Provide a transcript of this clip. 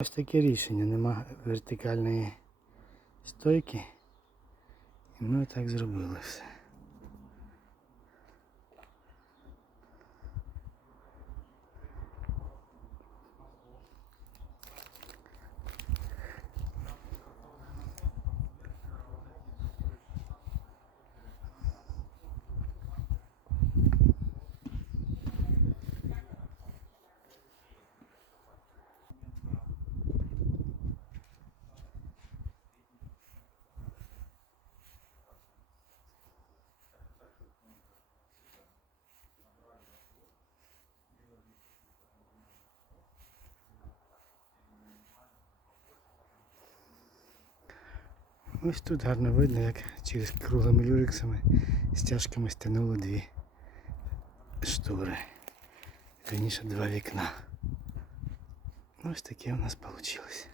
Ось таке рішення, нема вертикальної стойки. І ми так зробили все. Ось тут гарно видно, як через круглими люрексами стяжками стягнуло дві штори. Раніше два вікна. Ось таке у нас вийшло.